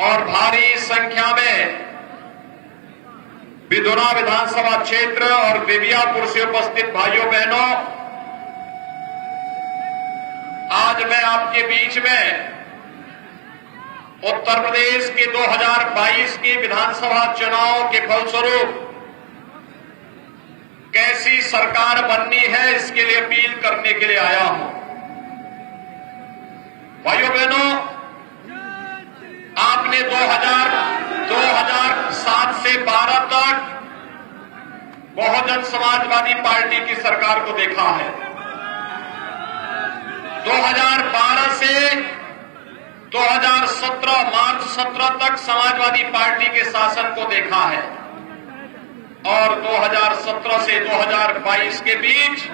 और भारी संख्या में बिधुना विधानसभा क्षेत्र और बेबियापुर से उपस्थित भाइयों बहनों, आज मैं आपके बीच में उत्तर प्रदेश के 2022 के विधानसभा चुनाव के फलस्वरूप कैसी सरकार बननी है इसके लिए अपील करने के लिए आया हूं। भाइयों बहनों, आपने 2007 से 12 तक बहुजन समाजवादी पार्टी की सरकार को देखा है। 2012 से 2017 मार्च 17 तक समाजवादी पार्टी के शासन को देखा है और 2017 से 2022 के बीच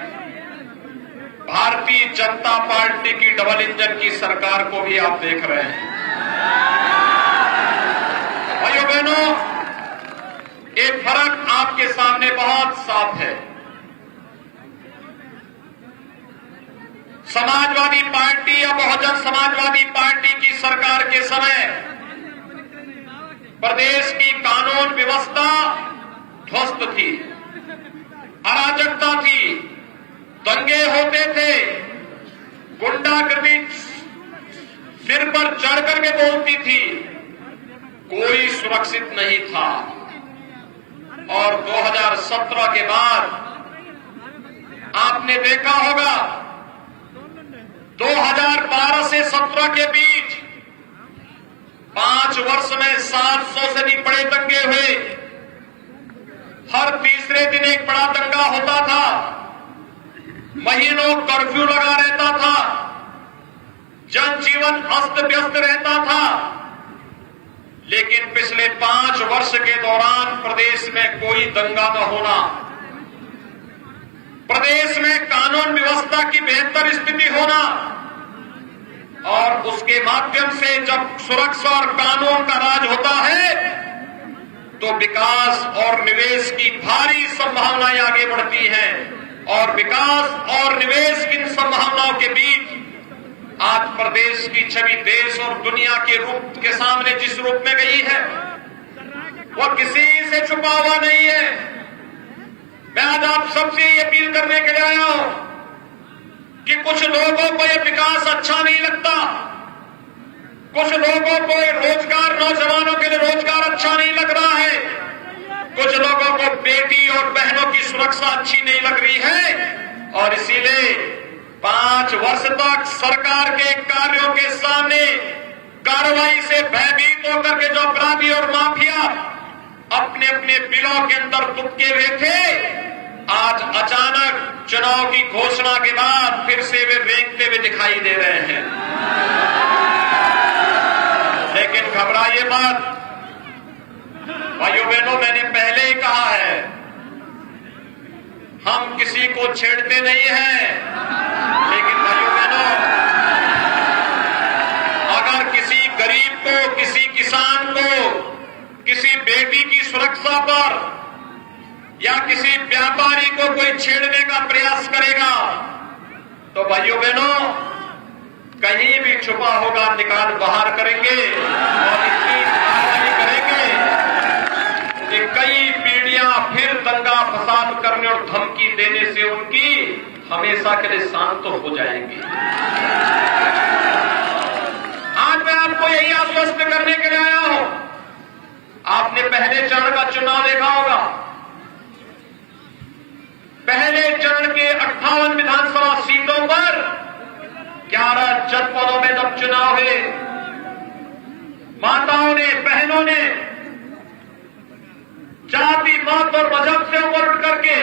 भारतीय जनता पार्टी की डबल इंजन की सरकार को भी आप देख रहे हैं। भाइयों बहनों, एक फर्क आपके सामने बहुत साफ है। समाजवादी पार्टी या बहुजन समाजवादी पार्टी की सरकार के समय प्रदेश की कानून व्यवस्था ध्वस्त थी, अराजकता थी, दंगे होते थे, गुंडागर्दी सिर पर चढ़ करके बोलती थी, कोई सुरक्षित नहीं था। और 2017 के बाद आपने देखा होगा 2012 से 17 के बीच 5 वर्ष में 700 से भी बड़े दंगे हुए। हर तीसरे दिन एक बड़ा दंगा होता था, महीनों कर्फ्यू लगा रहता था, जनजीवन अस्त व्यस्त रहता था। लेकिन पिछले 5 वर्ष के दौरान प्रदेश में कोई दंगा न होना, प्रदेश में कानून व्यवस्था की बेहतर स्थिति होना और उसके माध्यम से जब सुरक्षा और कानून का राज होता है तो विकास और निवेश की भारी संभावनाएं आगे बढ़ती हैं। और विकास और निवेश की इन संभावनाओं के बीच आज प्रदेश की छवि देश और दुनिया के रूप के सामने जिस रूप में गई है वह किसी से छुपा हुआ नहीं है। मैं आज आप सबसे ये अपील करने के लिए आया हूं कि कुछ लोगों को यह विकास अच्छा नहीं लगता, कुछ लोगों को रोजगार, नौजवानों के लिए रोजगार अच्छा नहीं लग रहा है, कुछ लोगों को बेटी और बहनों की सुरक्षा अच्छी नहीं लग रही है और इसीलिए 5 वर्ष तक सरकार के कार्यों के सामने कार्रवाई से भयभीत होकर के जो अपराधी और माफिया अपने अपने बिलों के अंदर दुबके हुए थे, आज अचानक चुनाव की घोषणा के बाद फिर से वे रेंगते हुए दिखाई दे रहे हैं। लेकिन घबराइए मत भाइयों बहनों, मैंने पहले ही कहा है हम किसी को छेड़ते नहीं हैं। लेकिन भाइयों बहनों, अगर किसी गरीब को, किसी किसान को, किसी बेटी की सुरक्षा पर या किसी व्यापारी को कोई छेड़ने का प्रयास करेगा तो भाइयों बहनों कहीं भी छुपा होगा निकाल बाहर करेंगे और इतनी कार्रवाई करेंगे कि कई पीढ़ियां फिर दंगा फसाद करने और धमकी देने से उनकी हमेशा के लिए शांत हो जाएंगी। आज मैं आपको यही आश्वस्त करने के लिए आया हूं। आपने पहले चरण का चुनाव देखा होगा। पहले चरण के 58 विधानसभा सीटों पर 11 जनपदों में जब चुनाव हुए, माताओं ने, बहनों ने जाति, मत और मजहब से ऊपर उठ करके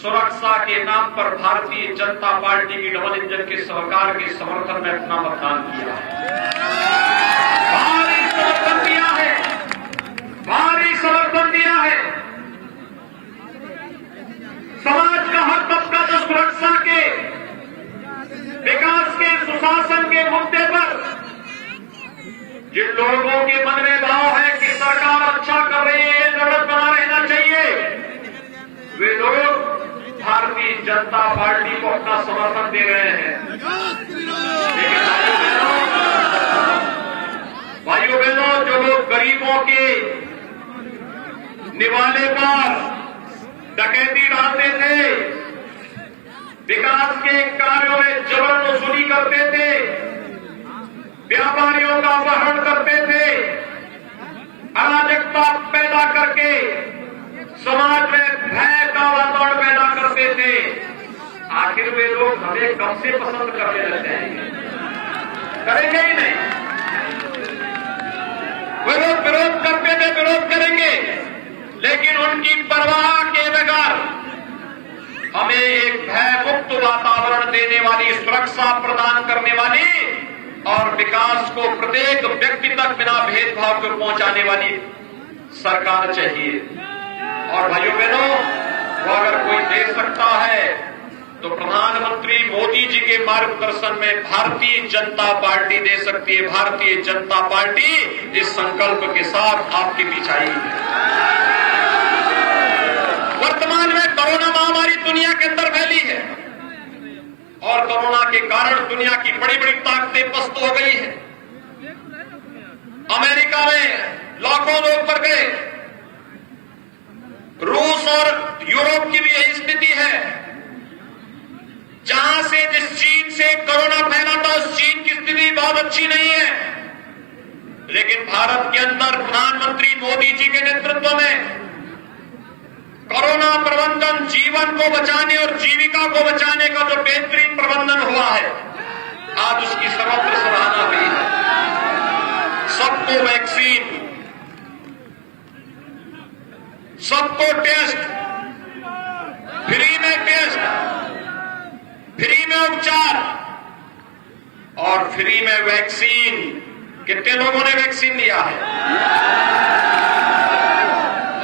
सुरक्षा के नाम पर भारतीय जनता पार्टी की डबल इंजन की सरकार के समर्थन में अपना मतदान किया है। भारी समर्थन दिया है, भारी समर्थन दिया है। समाज का हर तबका जो सुरक्षा के, विकास के, सुशासन के मुद्दे पर जिन लोगों के मन में भाव है कि सरकार अच्छा कर रही है, जरूरत बना रहना चाहिए, वे लोग भारतीय जनता पार्टी को अपना समर्थन दे रहे हैं। लेकिन भाइयों बहनों, गांव के निवाले पर डकैती डालते थे, विकास के कार्यों में जबर वसूली करते थे, व्यापारियों का अपहरण करते थे, अराजकता पैदा करके समाज में भय का वातावरण पैदा करते थे। आखिर वे लोग हमें कब से पसंद करने लग जाएंगे? करेंगे ही नहीं। वे लोग विरोध करते थे, विरोध करेंगे, लेकिन उनकी परवाह के बगैर हमें एक भय मुक्त वातावरण देने वाली, सुरक्षा प्रदान करने वाली और विकास को प्रत्येक व्यक्ति तक बिना भेदभाव को पहुंचाने वाली सरकार चाहिए। और भाइयों बहनों, वो अगर कोई दे सकता है तो प्रधानमंत्री मोदी जी के मार्गदर्शन में भारतीय जनता पार्टी दे सकती है। भारतीय जनता पार्टी इस संकल्प के साथ आपके बीच आई है। वर्तमान में कोरोना महामारी दुनिया के अंदर फैली है और कोरोना के कारण दुनिया की बड़ी बड़ी ताकतें पस्त हो गई है। अमेरिका में लाखों लोग मर गए, रूस और यूरोप की भी यही स्थिति है। जहां से जिस चीन से कोरोना फैला था उस चीन की स्थिति बहुत अच्छी नहीं है, लेकिन भारत के अंदर प्रधानमंत्री मोदी जी के नेतृत्व में कोरोना प्रबंधन, जीवन को बचाने और जीविका को बचाने का जो बेहतरीन प्रबंधन हुआ है, आज उसकी सर्वत्र सराहना हुई है। सबको वैक्सीन, सबको टेस्ट, फ्री में टेस्ट, फ्री में उपचार और फ्री में वैक्सीन। कितने लोगों ने वैक्सीन लिया है?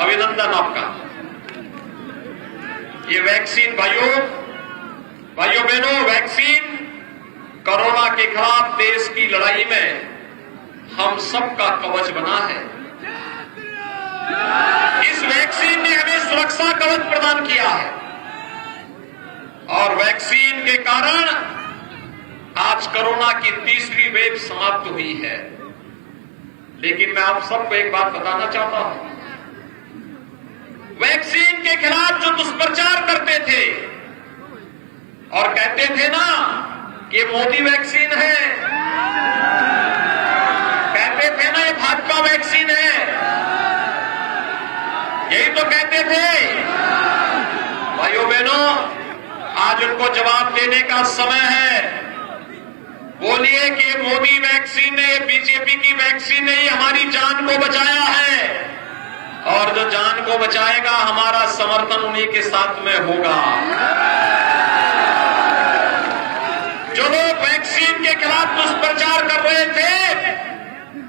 अभिनंदन आपका। ये वैक्सीन भाइयों बहनों, वैक्सीन कोरोना के खिलाफ देश की लड़ाई में हम सबका कवच बना है। इस वैक्सीन ने हमें सुरक्षा कवच प्रदान किया है और वैक्सीन के कारण आज कोरोना की तीसरी वेव समाप्त हुई है। लेकिन मैं आप सबको एक बात बताना चाहता हूं, वैक्सीन के खिलाफ जो दुष्प्रचार करते थे और कहते थे ना कि मोदी वैक्सीन है, कहते थे ना ये भाजपा वैक्सीन है, यही तो कहते थे। भाइयों बहनों, आज उनको जवाब देने का समय है। बोलिए कि मोदी वैक्सीन ने, बीजेपी की वैक्सीन ने ही हमारी जान को बचाया है और जो जान को बचाएगा हमारा समर्थन उन्हीं के साथ में होगा। जो लोग वैक्सीन के खिलाफ दुष्प्रचार कर रहे थे,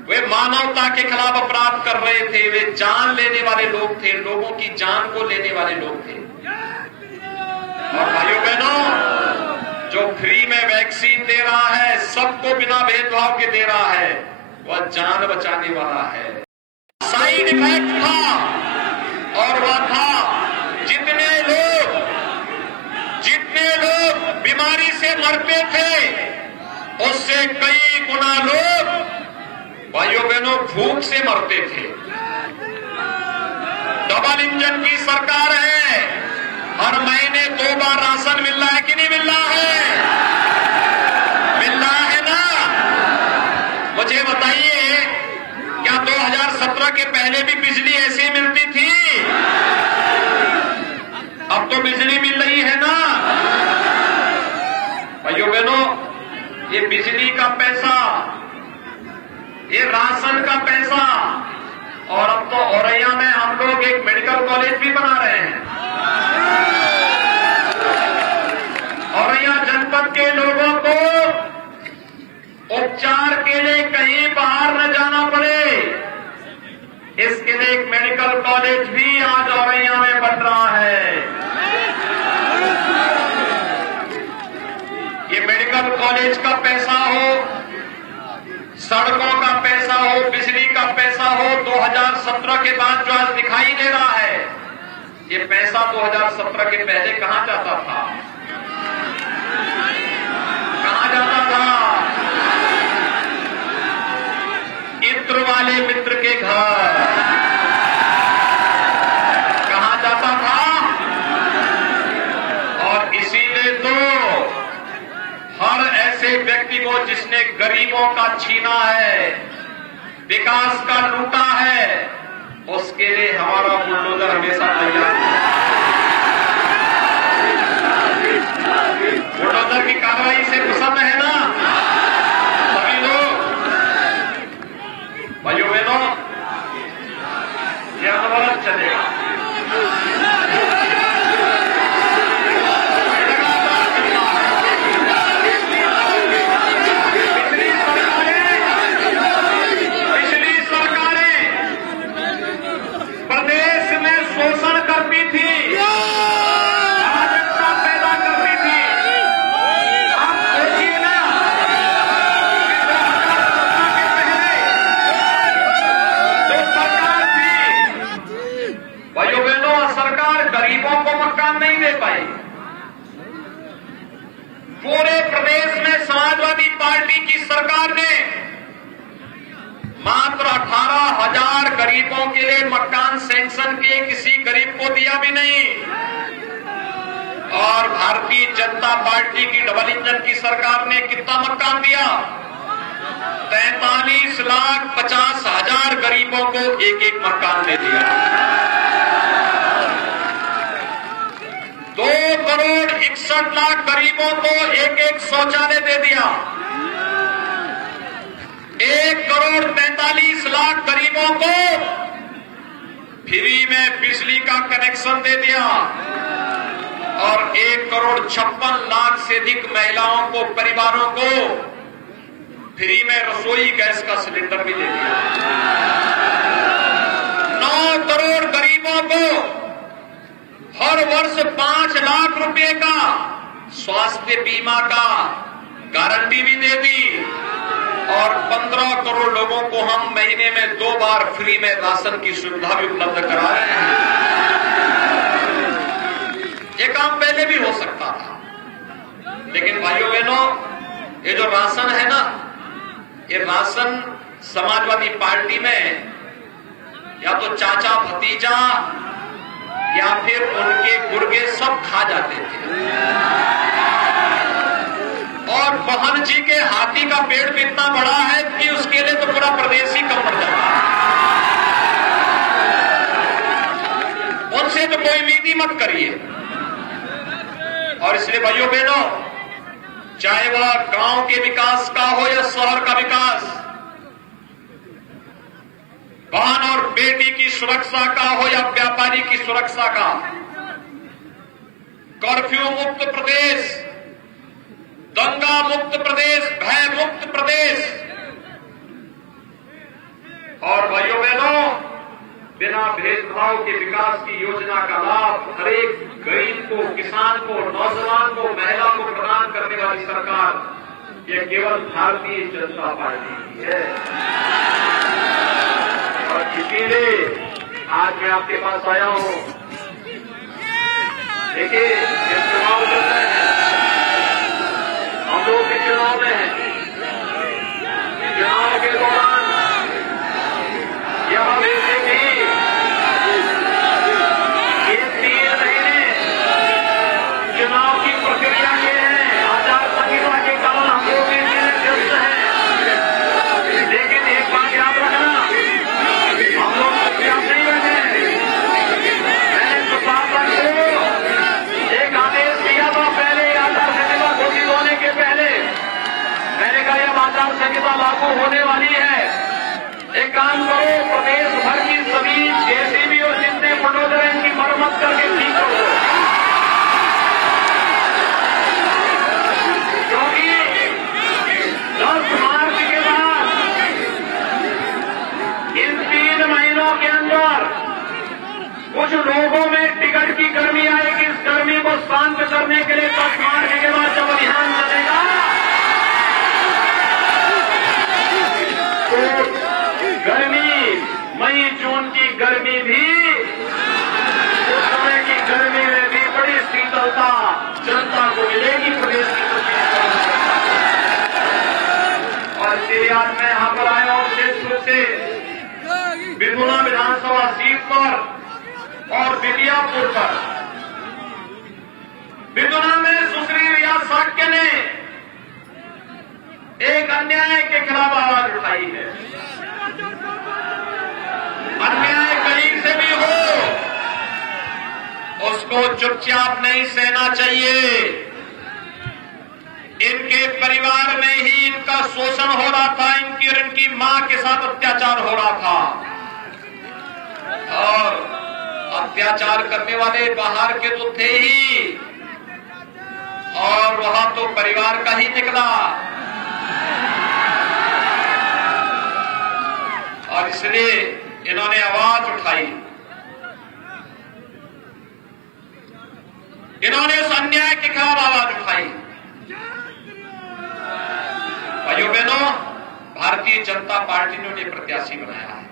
वे मानवता के खिलाफ अपराध कर रहे थे, वे जान लेने वाले लोग थे, लोगों की जान को लेने वाले लोग थे। और भाइयों बहनों, जो फ्री में वैक्सीन दे रहा है, सबको बिना भेदभाव के दे रहा है, वह जान बचाने वाला है। साइड इफेक्ट था और वह था जितने लोग बीमारी से मरते थे उससे कई गुना लोग भाइयों बहनों भूख से मरते थे। डबल इंजन की सरकार है, हर महीने 2 बार राशन मिल रहा है कि नहीं मिल रहा है? मिल रहा है ना? मुझे बताइए, क्या 2017 के पहले भी बिजली ऐसे मिलती थी? अब तो बिजली मिल रही है ना? भाइयों बहनों, ये बिजली का पैसा, ये राशन का पैसा, और अब तो औरैया में हम लोग एक मेडिकल कॉलेज भी बना रहे हैं। औरैया जनपद के लोगों को उपचार के लिए कहीं बाहर न जाना पड़े, इसके लिए एक मेडिकल कॉलेज भी आज औरैया में बन रहा है। ये मेडिकल कॉलेज का पैसा हो, सड़कों का पैसा हो, बिजली का पैसा हो, 2017 के बाद जो आज दिखाई दे रहा है, ये पैसा 2017 के पहले कहां जाता था? कहां जाता था? इत्र वाले मित्र के घर। जिसने गरीबों का छीना है, विकास का लूटा है, उसके लिए हमारा बुलडोजर हमेशा तैयार है। बुलडोजर की कार्रवाई से पसंद है ना सभी लोग? भाइयों बहनों, यह अनवरत चलेगा। पूरे प्रदेश में समाजवादी पार्टी की सरकार ने मात्र 18,000 गरीबों के लिए मकान सैंक्शन किए, किसी गरीब को दिया भी नहीं। और भारतीय जनता पार्टी की डबल इंजन की सरकार ने कितना मकान दिया? 43,50,000 गरीबों को एक एक मकान दे दिया। 2,61,00,000 गरीबों को एक एक शौचालय दे दिया। 1,43,00,000 गरीबों को फ्री में बिजली का कनेक्शन दे दिया और 1,56,00,000 से अधिक महिलाओं को, परिवारों को फ्री में रसोई गैस का सिलेंडर भी दे दिया। 9 करोड़ गरीबों को हर वर्ष 5 लाख रुपए का स्वास्थ्य बीमा का गारंटी भी दे दी और 15 करोड़ लोगों को हम महीने में 2 बार फ्री में राशन की सुविधा भी उपलब्ध करा रहे हैं। ये काम पहले भी हो सकता था, लेकिन भाइयों बहनों, ये जो राशन है ना, ये राशन समाजवादी पार्टी में या तो चाचा भतीजा या फिर उनके गुर्गे सब खा जाते थे और बहन जी के हाथी का पेड़ भी इतना बड़ा है कि उसके लिए तो पूरा प्रदेश ही कम पड़ जाता है। उनसे तो कोई उम्मीद ही मत करिए। और इसलिए भाइयों बहनों, चाहे वह गांव के विकास का हो या शहर का विकास, बहन और बेटी की सुरक्षा का हो या व्यापारी की सुरक्षा का, कर्फ्यू मुक्त प्रदेश, दंगा मुक्त प्रदेश, भय मुक्त प्रदेश। और भाइयों बहनों, बिना भेदभाव के विकास की योजना का लाभ हर एक गरीब को, किसान को, नौजवान को, महिला को प्रदान करने वाली सरकार ये केवल भारतीय जनता पार्टी की है। और इसीलिए आज मैं आपके पास आया हूं। देखिए, ये चुनाव चल रहे हैं, हम लोग भी चुनाव में हैं। चुनाव के दौरान यह वैसे भी ये 3 महीने चुनाव की प्रक्रिया के हैं, आचार संहिता के कारण हम लोग इसी में व्यस्त हैं। लेकिन एक बात याद रखना, हम लोग चुपचाप नहीं बैठे हैं। मैंने प्रशासन को एक आदेश दिया था पहले, आचार संहिता घोषित होने के पहले। मैंने कहा जब आचार संहिता लागू होने वाली है, एक काम करो, प्रदेश भर की सभी जेसीबी और जितने बुलडोजर हैं इनकी मरम्मत करके ठीक करो, क्योंकि 10 मार्च के बाद इन 3 महीनों के अंदर कुछ लोगों में टिकट की गर्मी आएगी। इस गर्मी को शांत करने के लिए 10 मार्च के बाद जब अभियान चलेगा तो गर्मी, मई जून की गर्मी भी, उस समय की गर्मी में भी बड़ी शीतलता जनता को मिलेगी प्रदेश की प्रत्येक। और इसलिए आज मैं यहां पर आया हूं विशेष रूप से बिधुना विधानसभा सीट पर और बिटियापुर पर। बिधुना में सुश्री रिया शाक्य ने एक अन्याय के खिलाफ आवाज उठाई है। अन्याय कहीं से भी हो उसको चुपचाप नहीं सहना चाहिए। इनके परिवार में ही इनका शोषण हो रहा था, इनकी और इनकी मां के साथ अत्याचार हो रहा था, और अत्याचार करने वाले बाहर के तो थे ही, और वहां तो परिवार का ही निकला। और इसलिए इन्होंने आवाज उठाई, इन्होंने उस अन्याय के खिलाफ आवाज उठाई। भाइयों बहनों, भारतीय जनता पार्टी ने उन्हें प्रत्याशी बनाया है।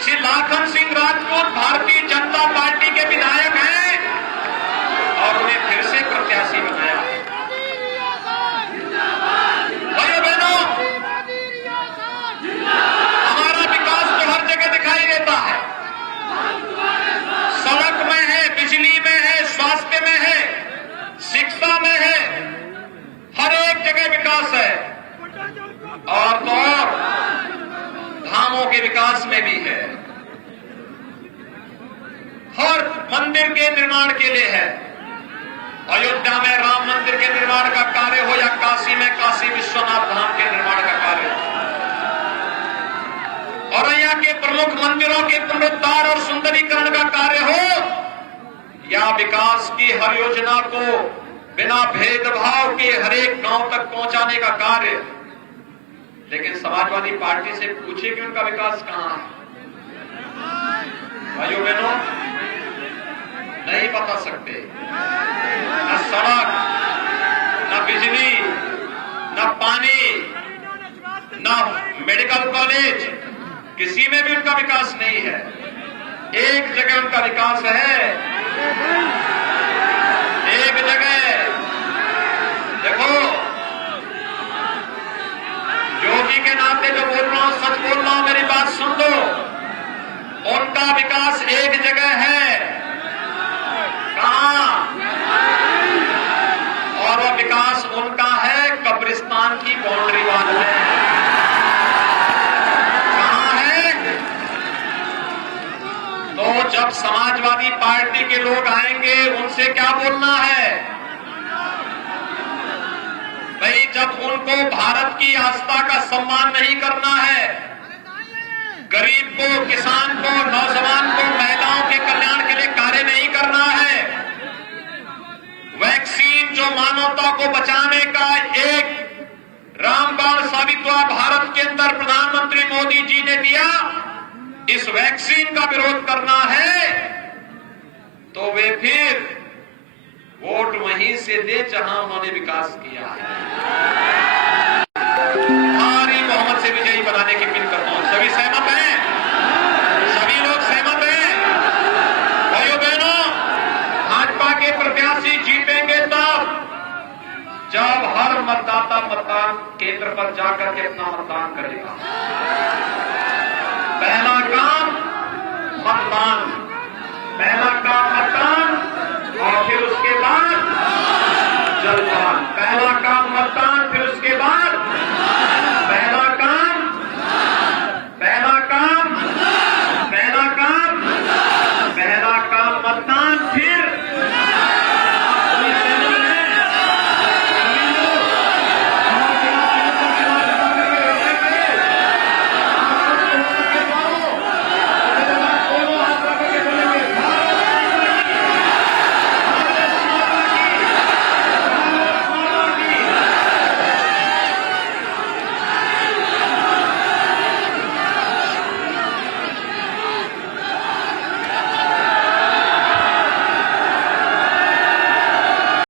श्री लाखन सिंह राजपूत भारतीय जनता पार्टी के विधायक हैं और उन्हें फिर से प्रत्याशी बनाया है। भाइयों बहनों, हमारा विकास तो हर जगह दिखाई देता है, सड़क में है, बिजली में है, स्वास्थ्य में है, शिक्षा में है, हर एक जगह विकास है, और तो और धामों के विकास में भी है। हर मंदिर के निर्माण के लिए है। अयोध्या में राम मंदिर के निर्माण का कार्य हो या काशी में काशी विश्वनाथ धाम के निर्माण का कार्य हो, और यहाँ के प्रमुख मंदिरों के पुनरुद्धार और सुंदरीकरण का कार्य हो, या विकास की हर योजना को बिना भेदभाव के हर एक गांव तक पहुंचाने का कार्य। लेकिन समाजवादी पार्टी से पूछे कि उनका विकास कहां है? भाइयों बहनों, नहीं बता सकते। न सड़क, न बिजली, न पानी, न मेडिकल कॉलेज, किसी में भी उनका विकास नहीं है। एक जगह उनका विकास है, एक जगह। देखो, योगी के नाते जो बोल रहा हूं, सच बोल रहा हूं, मेरी बात सुन दो। उनका विकास एक जगह है, कहां? और वह विकास उनका है कब्रिस्तान की बाउंड्री वाल में। कहां है? तो जब समाजवादी पार्टी के लोग आएंगे, उनसे क्या बोलना है? भाई, जब उनको भारत की आस्था का सम्मान नहीं करना है, गरीब को, किसान को, नौजवान को, महिलाओं के कल्याण के लिए कार्य नहीं करना है, वैक्सीन जो मानवता को बचाने का एक रामबाण साबित हुआ भारत के अंदर प्रधानमंत्री मोदी जी ने दिया, इस वैक्सीन का विरोध करना है, तो वे फिर वोट वहीं से दे जहां उन्होंने विकास किया है। भारी बहुमत से विजयी बनाने की अपील करता हूं। सभी सहमत हैं? सभी लोग सहमत हैं? भाइयों बहनों, भाजपा के प्रत्याशी जीतेंगे तब जब हर मतदाता मतदान केंद्र पर जाकर के अपना मतदान करेगा। पहला काम मतदान, पहला काम मतदान।